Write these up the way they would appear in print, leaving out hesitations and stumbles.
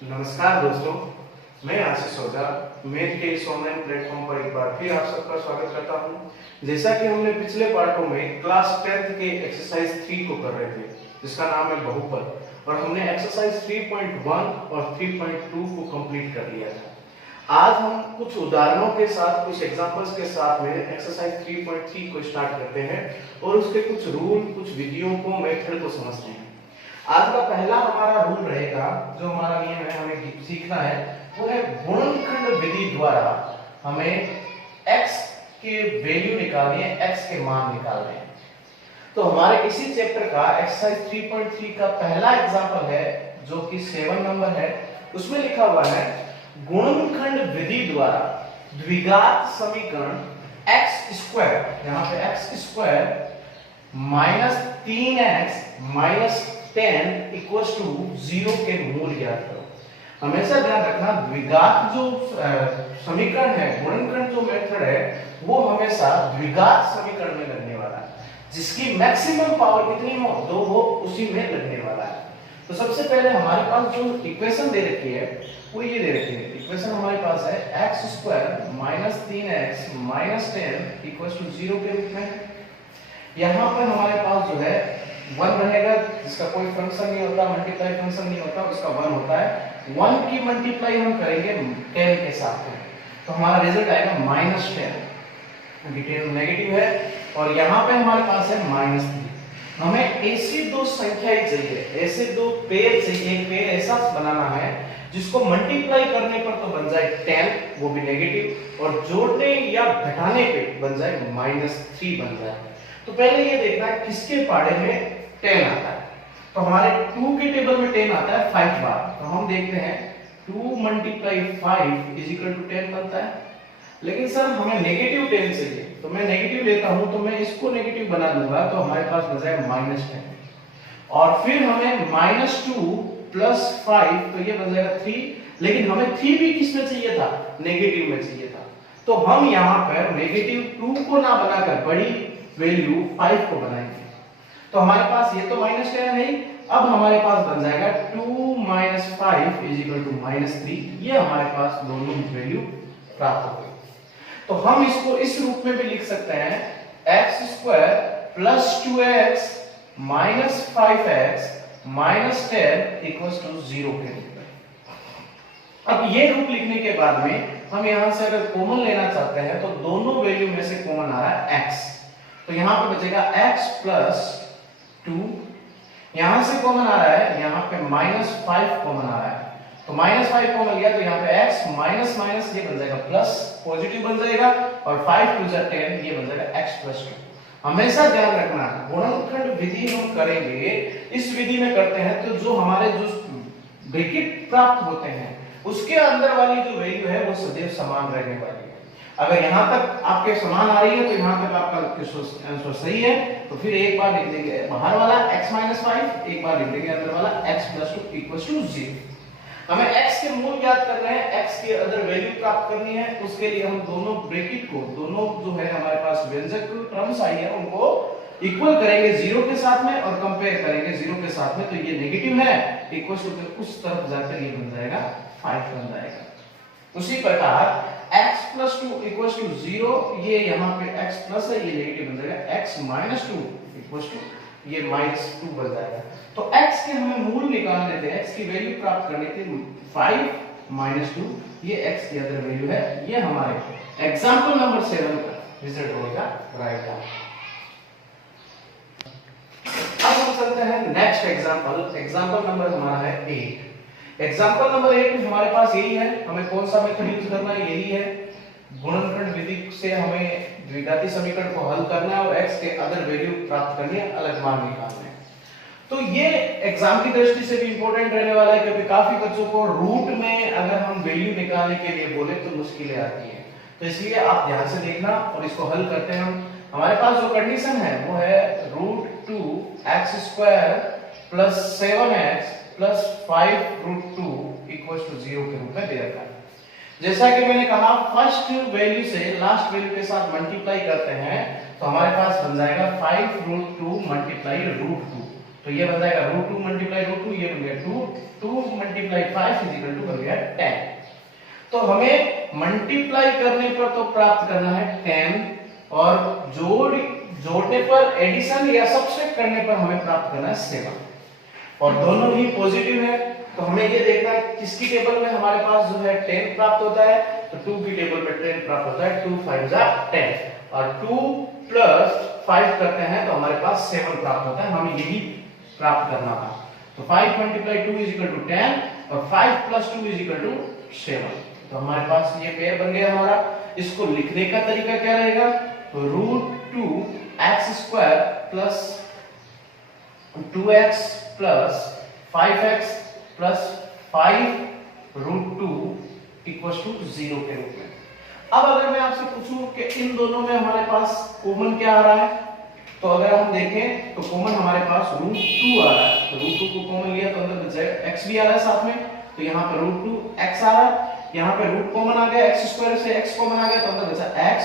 नमस्कार दोस्तों, मैं आशीष ओझा मैथ के इस ऑनलाइन प्लेटफॉर्म पर एक बार फिर आप सबका स्वागत करता हूं। जैसा कि हमने पिछले पार्टों में क्लास 10th के एक्सरसाइज 3 को कर रहे थे, जिसका नाम है बहुपद, और हमने एक्सरसाइज 3.1 और 3.2 को कंप्लीट कर लिया था। आज हम कुछ उदाहरणों के साथ, कुछ एग्जांपल्स के साथ में एक्सरसाइज 3.3 को स्टार्ट करते हैं और उसके कुछ रूल, कुछ विधियों को, मेथड को समझते हैं। आज का पहला हमारा रूल रहेगा, जो हमारा नियम है, हमें सीखना है, वो है गुणनखंड विधि द्वारा हमें x के वैल्यू निकालनी है, x के मान निकालने हैं। तो हमारे इसी चैप्टर का एक्सरसाइज 3.3 का पहला एग्जांपल है, जो कि 7 नंबर है। उसमें लिखा हुआ है गुणनखंड विधि द्वारा द्विघात समीकरण x स्क्वायर, यहाँ पे x square minus 3x minus 10 equals to 0 के मूल ज्ञात करो। हमेशा ध्यान रखना, द्विघात जो समीकरण है, गुणनखंड जो मेथड है, वो हमेशा द्विघात समीकरण में लगने वाला है। जिसकी मैक्सिमम पावर कितनी हो, 2 हो, उसी में लगने वाला है। तो सबसे पहले हमारे पास जो इक्वेशन दे रखी है वो ये दे रखी है। इक्वेशन हमारे पास है x square minus 3x minus 10 equals to 0 के रूप में। यहाँ पर हमारे पास जो है 1 रहेगा, जिसका कोई फंक्शन नहीं होता, मल्टीप्लाई फंक्शन नहीं होता, उसका 1 होता है। 1 की मल्टीप्लाई हम करेंगे 10 के साथ में, तो हमारा रिजल्ट आएगा माइनस 10। डिटेल नेगेटिव है, और यहाँ पे हमारे पास है माइनस 3। हमें ऐसी दो संख्याएं चाहिए, ऐसे दो पेयर चाहिए। एक पेयर ऐसा बनाना है जिसको मल्टीप्लाई करने पर तो बन जाए 10, वो भी नेगेटिव, और जोड़ने या घटाने पे बन जाए माइनस 3 बन जाए। तो पहले ये देखना है किसके पाड़े में 10 आता है। तो हमारे 2 के टेबल में 10 आता है 5 बार। तो हम देखते हैं 2 मल्टीप्लाई 5 इज इक्वल टू 10 बनता है। लेकिन सर हमें नेगेटिव 10 चाहिए, तो मैं नेगेटिव लेता हूं, तो मैं इसको नेगेटिव बना दूंगा, तो हमारे पास बच जाएगा माइनस 10। और फिर हमें माइनस 2 प्लस 5, तो ये बन जाएगा 3। लेकिन हमें 3 भी किस में चाहिए था, नेगेटिव में चाहिए था। तो हम यहाँ पर नेगेटिव 2 को ना बनाकर बड़ी वैल्यू 5 को बनाएंगे। तो हमारे पास ये तो माइनस 10 है, अब हमारे पास बन जाएगा 2 minus 5 is equal to minus 3। ये हमारे पास दोनों वैल्यू प्राप्त हो गई। तो हम इसको इस रूप में भी लिख सकते हैं, x square plus 2x minus 5x minus 10 equals to 0 के रूप में। अब ये रूप लिखने के बाद में हम यहां से अगर कॉमन लेना चाहते हैं, तो दोनों वैल्यू में से कॉमन आ रहा है x, तो यहां पे बचेगा x प्लस 2। यहां से कॉमन आ रहा है, यहां पे माइनस 5 कॉमन आ रहा है, तो माइनस 5 कॉमन लिया, तो यहां पे x माइनस माइनस ये बन जाएगा प्लस, पॉजिटिव बन जाएगा, और 5 2 10, ये बन जाएगा x प्लस 2। हमेशा ध्यान रखना, गुणनखंड विधि हम करेंगे, इस विधि में करते हैं तो जो हमारे जो ब्रैकेट प्राप्त होते हैं उसके अंदर वाली जो वैल्यू है वो सदैव समान रहने वाली है। अगर यहां तक आपके समान आ रही है, तो यहां तक आपका आंसर सही है। तो फिर एक बार लिख देंगे बाहर वाला x माइनस 5, एक बार लिख देंगे अंदर वाला x प्लस 2 इक्वल्स टू 0। हमें x के मूल ज्ञात करना है, x के अदर वैल्यू प्राप्त करनी है। उसके लिए हम दोनों ब्रैकेट को, दोनों जो है हमारे पास व्यंजक टर्म्स आई है, उनको इक्वल करेंगे 0 के साथ में और कंपेयर करेंगे 0 के साथ में। तो ये नेगेटिव है, इक्वल्स टू उस तरफ जाकर ये बन जाएगा 5 बन जाएगा। उसी प्रकार x प्लस 2 इक्वल्स टू 0, ये यहाँ पे x प्लस है, ये नेगेटिव बन जाएगा। x माइनस 2 इक्वल्स टू ये माइनस 2 बन जाएगा। तो x के हमें मूल निकालने थे, x की वैल्यू प्राप्त करनी थी 5 माइनस 2, ये x की अदर वैल्यू है। ये हमारे एग्जांपल नंबर 7 का रिजल्ट होगा राइट आंसर। अब हम चलते हैं नेक्स्ट एग्जांपल। एग्जांपल नंबर हमारा है 8। एग्जांपल नंबर 8 में हमारे पास यही है, हमें कौन सा मेथड यूज करना है, यही है। गुणनखंड विधि से हमें द्विघाती समीकरण को हल करना है और x के अदर वैल्यू प्राप्त करनी है, अलग मान निकालना है। तो ये एग्जाम की दृष्टि से भी इंपॉर्टेंट रहने वाला है, क्योंकि काफी बच्चों को रूट में अगर हम वैल्यू निकालने के लिए बोले तो मुश्किलें आती हैं। तो इसलिए आप ध्यान से देखना और इसको हल करते हैं हम। हमारे पास जो कंडीशन है वो है √2x square plus 7x plus 5√2 equals to 0 के रूप में दे रखा है। जैसा कि मैंने कहा, फर्स्ट वैल्यू से लास्ट वैल्यू के साथ मल्टीप्लाई करते हैं, तो हमारे पास बन जाएगा 5√2 मल्टीप्लाई √2। तो ये बन जाएगा √2 मल्टीप्लाई √2, ये बन गया 2, 2 मल्टीप्लाई 5 इज इक्वल टू बन गया 10। तो हमें मल्टीप्लाई करने पर तो प्राप्त करना है 10 और जोड़ने पर एडिशन या सबट्रैक्ट करने पर हमें प्राप्त करना है 7 और दोनों ही पॉजिटिव है। तो हमें ये देखना है किसकी टेबल में हमारे पास जो है 10 प्राप्त होता है, तो 2 की टेबल में 10 प्राप्त होता है, 2 5 जा 10 और 2 प्लस 5 करते हैं तो हमारे पास 7 प्राप्त होता है, हमें यही प्राप्त करना था। तो 5 मल्टीप्लाई 2 इज इक्वल टू 10 और 5 प्लस 2 इज इक्वल टू 7। तो हमारे पास ये पेयर बन गया हमारा। इसको लिखने का तरीका क्या रहेगा, तो √2x² plus 2x plus 5x plus 5√2 equals to 0 के रूप में। अब अगर मैं आपसे पूछूं कि इन दोनों में हमारे पास कॉमन क्या आ रहा है, तो अगर हम देखें तो कॉमन हमारे पास √2 आ रहा है, तो √2 को कॉमन लिया तो अंदर बच जाएगा x भी आ रहा है साथ में, तो यहाँ पर √2x आ रहा है, यहाँ पे रूट कॉमन आ गया, x² से x कॉमन आ गया तो अंदर बचा x,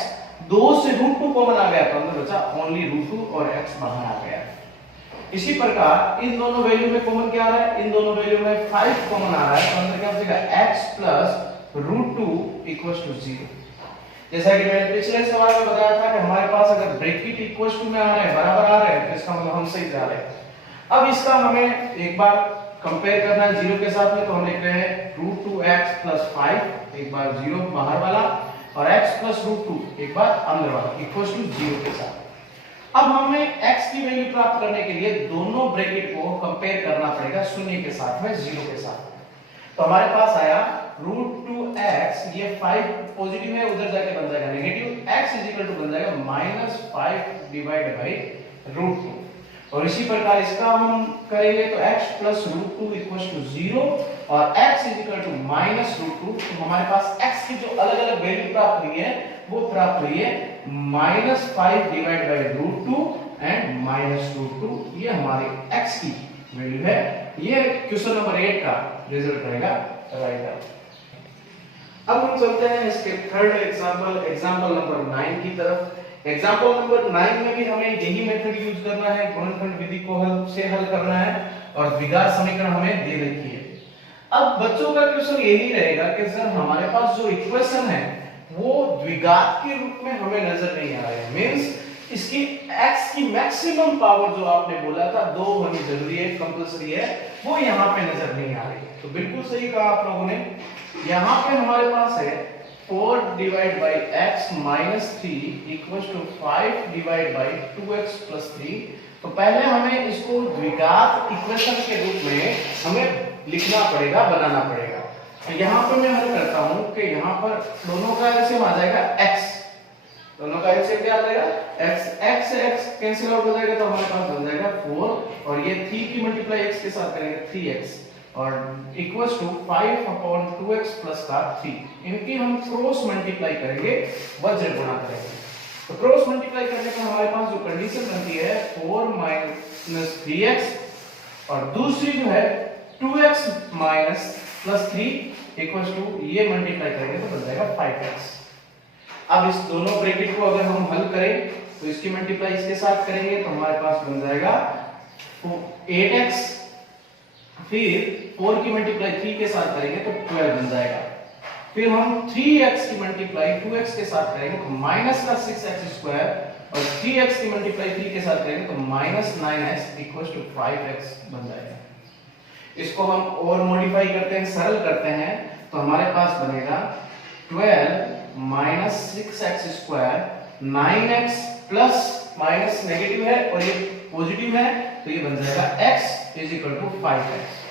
2 से √2 कॉमन आ गया तो अंदर बचा ओनली √2 और x बाहर आ गया। इसी प्रकार इन दोनों वैल्यू में कॉमन क्या आ रहा है, इन दोनों वैल्यू में 5 कॉमन आ रहा है तो अंदर क्या बचेगा x प्लस √2 इक्वल्स टू 0। जैसा कि मैंने पिछले सवाल में बताया था कि हमारे पास अगर ब्रैकेट इक्वल्स टू में आ रहे हैं, बराबर आ रहे हैं, तो इसका मतलब हम सही जा रहे हैं। अब इसका हमें एक बार कंपेयर करना है 0 के साथ में, तो हम लिख रहे हैं √2x प्लस 5 एक बार 0 बाहर वाला और x प्लस √2 एक बार अंदर वाला इक्वल्स टू 0 के साथ। अब हमें x की वैल्यू प्राप्त करने के लिए दोनों ब्रैकेट को कंपेयर करना पड़ेगा शून्य के साथ में, 0 के साथ। तो हमारे पास आया √2x, ये 5 पॉजिटिव है, उधर जाके बन जाएगा negative, x is equal to बन जाएगा -5 डिवाइड बाय √2। और इसी प्रकार इसका हम करेंगे तो x प्लस √2 इक्वल्स टू 0 और x इज इक्वल टू -√2। तो हमारे पास x की जो अलग अलग वैल्यू प्राप्त हुई है वो प्राप्त हुई है -5 डिवाइड बाय √2 एंड -√2, ये हमारे x की वैल्यू है। ये क्वेश्चन नंबर 8 का रिजल्ट रहेगा राइट। अब हम चलते हैं इसके थर्ड एग्जांपल नंबर 9 की तरफ। एग्जांपल नंबर 9 में भी हमें यही मेथड यूज करना है, गुणनखंड विधि को हल करना है और द्विघात समीकरण हमें दे रखी है। अब बच्चों का क्वेश्चन यही रहेगा कि सर हमारे पास जो इक्वेशन है वो द्विघात के रूप में हमें नजर नहीं आ रहा है, मींस इसकी x की मैक्सिमम पावर जो आपने बोला था 2 होनी जरूरी है, कंपलसरी है, वो यहाँ पे नजर नहीं आ रही है। तो बिल्कुल सही कहा आप लोगों ने। यहाँ पे हमारे पास है 4 divide by x minus 3 equals to 5 divide by 2x plus 3। तो पहले हमें इसको द्विघात इक्वेशन के रूप में हमें लिखना पड़ेगा, बनाना पड़ेगा। तो यहाँ पर मैं हल करता हूँ कि यहाँ पर दोनों का एलसीएम आ जाएगा x, दोनों का एलसीएम क्या आ जाएगा x से x कैंसिल आउट हो जाएगा तो हमारे पास बन जाएगा 4 और ये 3 की मल्टीप्लाई x के साथ करेंगे 3x और इक्वल्स टू 5/2x प्लस का 3। इनकी हम क्रॉस मल्टीप्लाई करेंगे, वज्र गुणा करेंगे। तो क्रॉस मल्टीप्लाई करने पर हमारे पास जो कंडीशन बनती है 4 माइनस 3x और दूसरी जो है 2x minus plus 3 equals to ये मल्टीप्लाई करेंगे तो बन जाएगा 5x। अब इस दोनों ब्रैकेट को अगर हम हल करें तो इसकी मल्टीप्लाई इसके साथ करेंगे तो हमारे पास बन जाएगा 8x, फिर 4 की मल्टीप्लाई 3 के साथ करेंगे तो 12 बन जाएगा, फिर हम 3x की मल्टीप्लाई 2x के साथ करेंगे तो माइनस का 6x स्क्वायर और 3x की मल्टीप्लाई 3 के साथ करेंगे तो minus 9x equals to 5x बन जाएगा। इसको हम और मॉडिफाई करते हैं, सरल करते हैं तो हमारे पास बनेगा 12 minus 6x square 9x plus minus negative है और ये पॉजिटिव है तो ये बन जाएगा x is equal to 5x।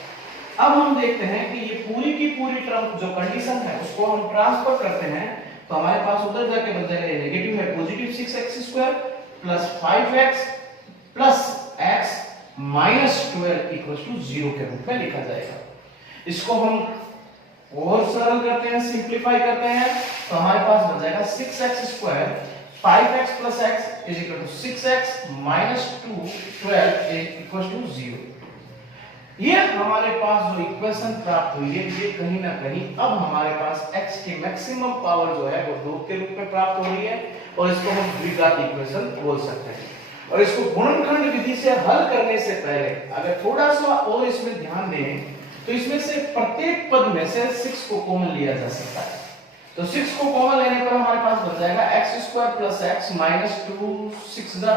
अब हम देखते हैं कि ये पूरी की पूरी टर्म जो कंडीशन है उसको हम ट्रांसफर करते हैं तो हमारे पास उधर जाके बन जाएगा, ये नेगेटिव है, positive 6x square plus 5x plus x minus 12 equals to 0 के रूप में लिखा जाएगा। इसको हम और सरल करते हैं, सिंपलीफाई करते हैं तो हमारे पास बन जाएगा 6x square 5x plus x is equal to 6x minus 12 equals to 0। ये हमारे पास जो इक्वेशन प्राप्त हुई है ये कहीं ना कहीं अब हमारे पास x की मैक्सिमम पावर जो है वो 2 के रूप में प्राप्त हो रही है और इसको हम द्विघात इक्वेशन बोल सकते हैं। और इसको गुणनखंड विधि से हल करने से पहले अगर थोड़ा सा और इसमें ध्यान दें तो इसमें से प्रत्येक पद में से 6 को कॉमन लिया जा सकता है। तो 6 को कॉमन लेने पर हमारे पास बन जाएगा x² + x - 2 6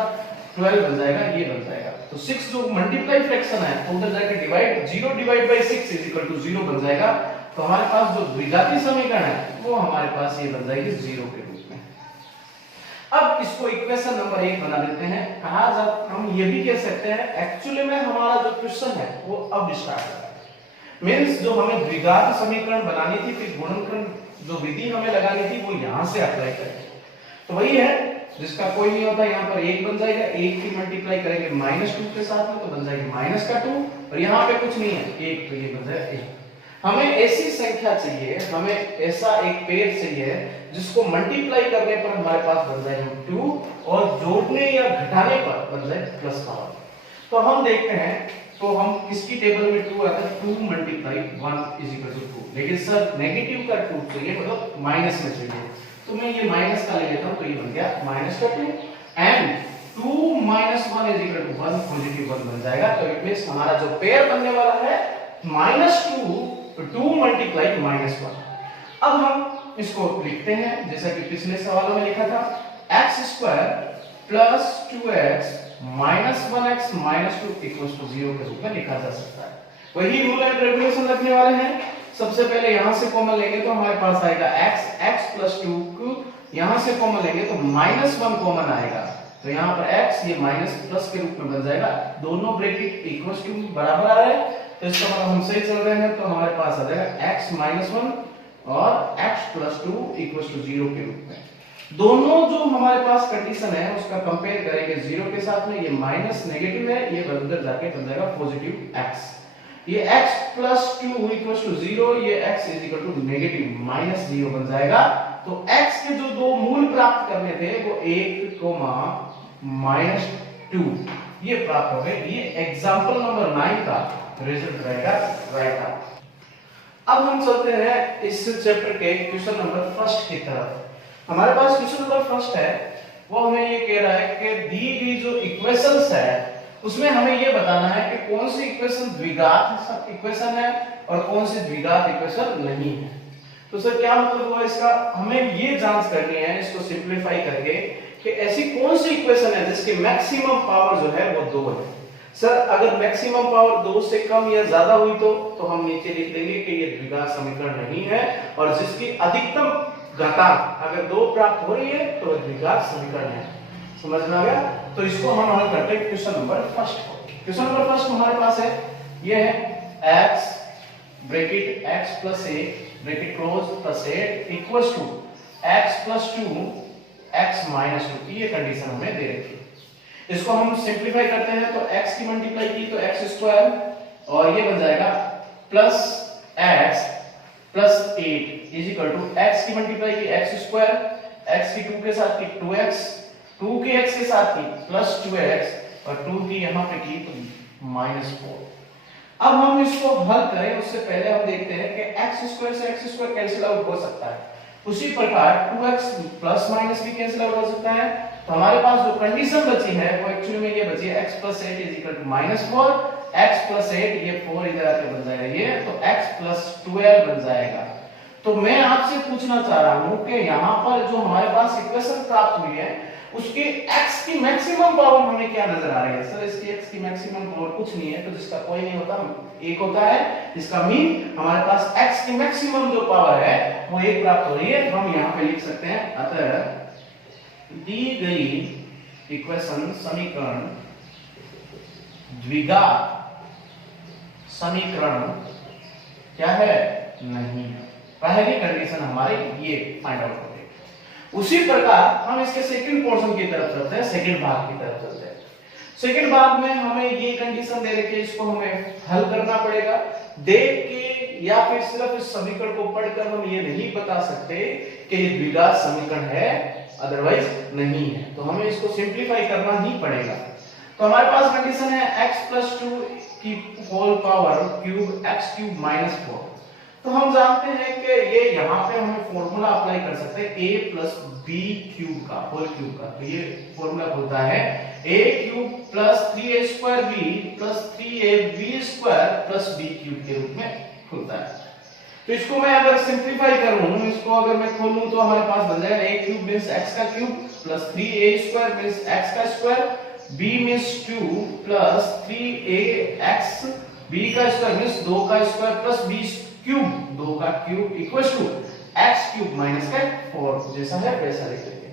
12 बन जाएगा, ये बन जाएगा। तो 6 जो मल्टीप्लाई फ्रैक्शन है तो उधर जाके डिवाइड 0 डिवाइड बाय 6 = 0 बन जाएगा। तो हमारे पास जो द्विघाती समीकरण है वो हमारे पास ये बन जाएगी 0 के रूप में। अब इसको इक्वेशन नंबर 1 बना देते हैं। कहा जाता हम ये भी कह सकते हैं एक्चुअली में हमारा जो क्वेश्चन है वो अब स्टार्ट हो रहा है। मींस जो हमें द्विघात समीकरण बनानी थी, फिर गुणनखंड जो विधि हमें लगानी थी वो यहां से अप्लाई करेंगे। तो वही है जिसका कोई नहीं होता, यहाँ पर 1 बन जाएगा, 1 की मल्टीप्लाई करेंगे -2 के साथ में तो बन जाएगी -2 और यहाँ पे कुछ नहीं है 1, तो ये बन जाएगा 1। हमें ऐसी संख्या चाहिए, हमें ऐसा एक पेड़ चाहिए जिसको मल्टीप्लाई करने पर हमारे पास बन जाए 2 और जोड़ने या घटाने पर बन जाए प्लस पावर। तो हम देखते हैं तो हम किसकी टेबल में 2 आता है 2 × 1 = 2, लेकिन सर नेगेटिव का 2 चाहिए, मतलब माइनस में चाहिए, तो मैं ये माइनस का ले लेता हूं, तो ये बन गया -2 एंड 2 - 1 = 1 पॉजिटिव 1 बन जाएगा। तो इट मींस हमारा जो पेयर बनने वाला है -2 2 × -1। अब हम इसको लिखते हैं जैसा कि पिछले सवालों में लिखा था, x² + 2x - 1x - 2 = 0 के रूप में लिखा जा सकता है। वही रूल एंड रेगुलेशन रखने वाले हैं। सबसे पहले यहां से कॉमन लेंगे तो हमारे पास आएगा x + 2 को यहां से कॉमन लेंगे तो -1 कॉमन आएगा, तो यहां पर x ये माइनस प्लस के रूप में बन जाएगा। दोनों ब्रैकेट इक्वल टू बराबर आ रहे हैं, तो इसका मतलब हम सही चल रहे हैं। तो हमारे पास आ जाएगा x - 1 और x + 2 = 0 के रूप में। दोनों जो हमारे पास कंडीशन है उसका कंपेयर करेंगे 0 के साथ में, ये माइनस नेगेटिव है, ये अंदर जाके बन जाएगा पॉजिटिव x। ये x + 2 = 0, ये x = नेगेटिव -0 बन जाएगा। तो x के जो दो मूल प्राप्त करने थे वो 1, -2 ये प्राप्त हो गए। ये एग्जांपल नंबर 9 का रिजल्ट रहेगा राइट आंसर। अब हम चलते हैं इस चैप्टर के क्वेश्चन नंबर 1 की तरफ। हमारे पास क्वेश्चन नंबर 1 है, वो हमें ये कह रहा है कि दी गई जो इक्वेशंस है उसमें हमें ये बताना है कि कौन सी इक्वेशन द्विघात इक्वेशन है और कौन सी द्विघात इक्वेशन नहीं है। तो सर क्या मतलब हुआ इसका, हमें ये जांच करनी है इसको सिंपलीफाई करके कि ऐसी कौन सी इक्वेशन है जिसकी मैक्सिमम पावर जो है वो 2 है। सर अगर मैक्सिमम पावर 2 से कम या ज्यादा हुई तो हम नीचे लिख देंगे कि ये द्विघात समीकरण नहीं है, और जिसकी अधिकतम घातांक अगर 2 प्राप्त हो रही है तो वह द्विघात समीकरण है। समझ में आ गया? तो इसको हम हल करते हैं क्वेश्चन नंबर 1 को। क्वेश्चन नंबर 1 हमारे पास है, ये है x bracket x + 1 bracket close +8 equals to x + 2 x - 2, ये कंडीशन हमें दे रखी है। इसको हम सिंपलीफाई करते हैं तो x की मल्टीप्लाई की तो x² और ये बन जाएगा +x + 8 = x की मल्टीप्लाई की x², x की 2 के साथ की 2x, 2 की x के साथ की +2x और 2 की यहां पे की तो -4। अब हम इसको हल करें उससे पहले हम देखते हैं कि x² से x² कैंसिल आउट हो सकता है, उसी प्रकार 2x प्लस माइनस भी कैंसिल आउट हो सकता है। तो हमारे पास जो कंडीशन बची है वो एक्चुअली में ये बची है x + 8 = -4, x + 8 ये 4 इधर आके बन जाएगा ये, तो x + 12 बन जाएगा। तो मैं आपसे पूछना चाह रहा हूं कि यहाँ पर जो हमारे पास इक्वेशन प्राप्त हुई है उसके x की मैक्सिमम पावर हमें क्या नजर आ रही है। सर इसकी x की मैक्सिमम पावर कुछ नहीं है, तो जिसका कोई नहीं होता 1 होता है, इसका मीन हमारे पास x की मैक्सिमम जो पावर है वो 1 प्राप्त हो रही है। तो हम यहाँ पे लिख सकते हैं, अतः दी गई इक्वेशन समीकरण द्विघात समीकरण क्या है, नहीं है। पहली कंडीशन हमारी ये फाइंड आउट हो गई। उसी प्रकार हम इसके सेकंड पोर्शन की तरफ चलते हैं, सेकंड भाग की तरफ चलते हैं। सेकंड भाग में हमें ये कंडीशन दे रखी है, इसको हमें हल करना पड़ेगा। देख के या फिर सिर्फ इस समीकरण को पढ़कर हम ये नहीं बता सकते कि ये द्विघात समीकरण है, अदरवाइज नहीं है। तो हमें इसको सिंपलीफाई करना ही पड़ेगा। तो हमारे पास कंडीशन है x + 2 की होल पावर क्यूब x³ - 4। तो हम जानते हैं कि ये यहाँ पे हमें फॉर्मूला अप्लाई कर सकते हैं a प्लस बी क्यूब का होल क्यूब का। तो ये फॉर्मूला होता है a cube plus 3a square b plus 3ab square plus b cube के रूप में होता है। तो इसको मैं अगर सिंपलीफाई करूं, इसको अगर मैं खोलूं तो हमारे पास बन जाएगा a क्यूब मींस x का cube plus 3a square means x का square, b means 2 plus 3ax b का स्क्वायर मींस 2 का स्क्वायर प्लस b क्यूब 2 का cube equals to x cube minus का 4 जैसा है वैसा लिख लेंगे।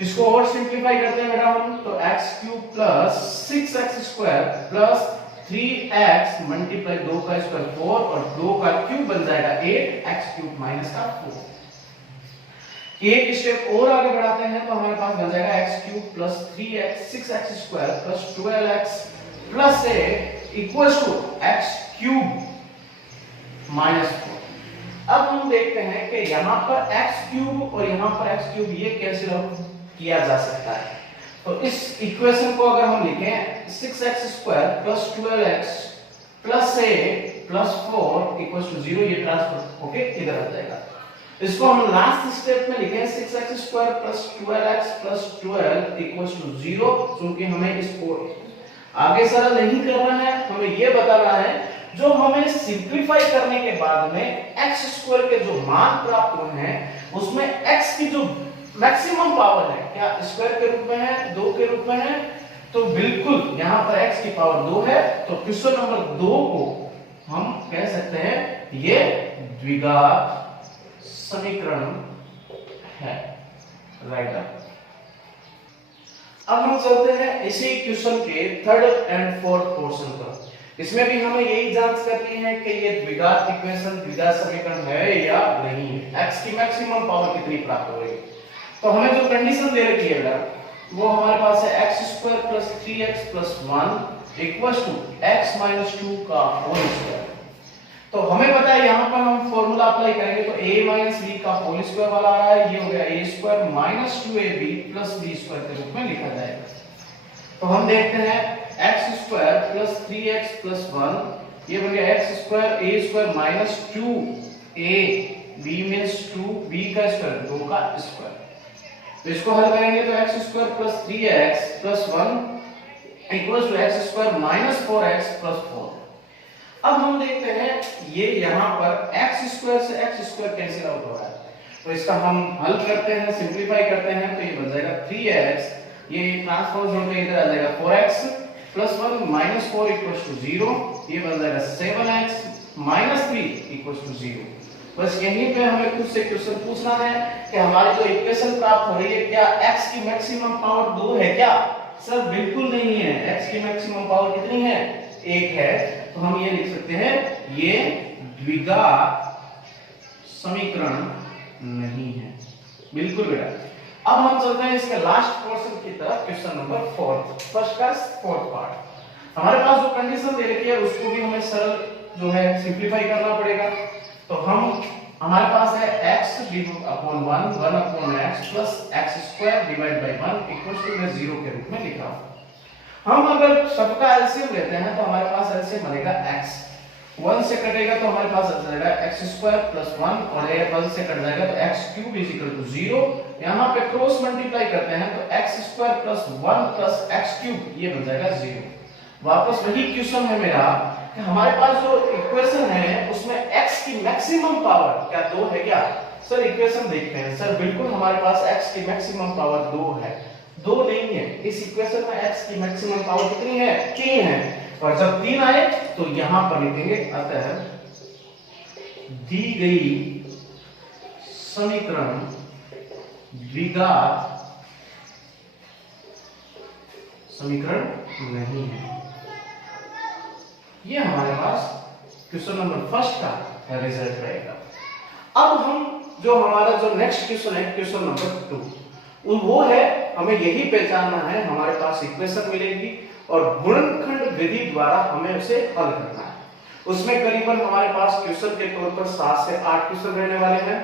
इसको और सिंपलीफाई करते हैं बेटा हम, तो x cube plus 6x square plus 3x multiply 2 का स्क्वायर 4 और 2 का क्यूब बन जाएगा 8x क्यूब माइनस का 4। एक स्टेप और आगे बढ़ाते हैं तो हमारे पास बन जाएगा x cube plus 3x 6x square plus 12x plus 8 equals to x cube minus 4। अब हम देखते हैं कि यहाँ पर x क्यूब और यहाँ पर x क्यूब ये कैसे किया जा सकता है। तो इस इक्वेशन को अगर हम लिखें 6x square plus 12x plus 8 plus 4 equals to 0, ये ट्रांसफर होके इधर आ जाएगा। इसको हम लास्ट स्टेप में लिखें 6x square plus 12x plus 12 equals to 0, क्योंकि हमें इसको आगे सरल नहीं करना है, हमें ये बताना है जो हमें सिंपलीफाई करने के बाद में x स्क्वायर के जो मान प्राप्त हुए हैं उसमें x की जो मैक्सिमम पावर है क्या स्क्वायर के रूप में है, 2 के रूप में है। तो बिल्कुल यहाँ पर x की पावर 2 है, तो क्वेश्चन नंबर 2 को हम कह सकते हैं ये द्विघात समीकरण है, राइट। अब हम चलते हैं इसी क्वेश्चन के थर्ड एंड फोर्थ पोर्शन पर। इसमें भी हमें यही जांच करनी है कि ये द्विघात इक्वेशन द्विघात समीकरण है या नहीं है, x की मैक्सिमम पावर कितनी प्राप्त होगी। तो हमें जो कंडीशन दे रखी है वो हमारे पास है x square plus 3x plus 1 equals to x minus 2 का होल स्क्वायर। तो हमें पता है यहाँ पर हम फॉर्मूला अप्लाई करेंगे तो a माइनस b का होल स्क्वायर वाला आ रहा है, ये हो गया a square minus 2ab plus b square के रूप में लिखा जाएगा। तो हम देखते हैं x square plus 3x plus 1, ये बन गया x square a square minus 2a b means 2b का स्क्वायर 2 का स्क्वायर। तो इसको हल करेंगे तो x square plus 3x plus 1 equals to x square minus 4x plus 4। अब हम देखते हैं ये यहाँ पर x स्क्वायर से x स्क्वायर कैंसिल आउट हो रहा है, तो इसका हम हल करते हैं, सिंपलीफाई करते हैं तो ये बन जाएगा 3x, ये ट्रांसफॉर्म होकर इधर आ जाएगा 4x plus 1 minus 4 equals to 0, ये बन जाएगा 7x माइनस 3 इक्वल्स टू 0। बस यहीं पे हमें खुद से क्वेश्चन पूछना है कि हमारी जो इक्वेशन प्राप्त हो रही है क्या x की मैक्सिमम पावर 2 है क्या। सर बिल्कुल नहीं है, x की मैक्सिमम पावर कितनी है, 1 है। तो हम ये लिख सकते हैं ये द्विघात समीकरण नहीं है, बिल्कुल बेटा। अब हम चलते हैं इसके लास्ट पोर्शन की तरफ, क्वेश्चन नंबर 4, फर्स्ट का फोर्थ पार्ट। हमारे पास जो कंडीशन दे रखी है उसको भी हमें सरल जो है सिंपलीफाई करना पड़ेगा। तो हमारे पास है x upon 1 upon x plus x square divide by 1 equals to मैं 0 के रूप में लिख रहा हूं। हम अगर सबका एलसीएम लेते हैं तो हमारे पास एलसीएम बनेगा x, 1 से कटेगा तो हमारे पास आ जाएगा x स्क्वायर प्लस 1 और ये 1 से कट जाएगा तो x cube is equal to 0। यहां पे क्रॉस मल्टीप्लाई करते हैं तो x square plus 1 plus x cube ये बन जाएगा 0। वापस वही क्वेश्चन है मेरा कि हमारे पास जो इक्वेशन है उसमें x की मैक्सिमम पावर क्या 2 है क्या। सर इक्वेशन देखते हैं, सर बिल्कुल हमारे पास x की मैक्सिमम पावर 2 है, 2 नहीं है। इस इक्वेशन में x की मैक्सिमम पावर कितनी है, 3 है, और जब 3 आए तो यहां पर लिखेंगे अतः दी गई समीकरण द्विघात समीकरण नहीं है। ये हमारे पास क्वेश्चन नंबर फर्स्ट का रिजल्ट रहेगा। अब हम जो हमारा जो नेक्स्ट क्वेश्चन है क्वेश्चन नंबर 2, वो है हमें यही पहचानना है, हमारे पास इक्वेशन मिलेगी और गुणनखंड विधि द्वारा हमें उसे हल करना है। उसमें करीबन हमारे पास क्वेश्चन के तौर पर 7 से 8 क्वेश्चन रहने वाले हैं।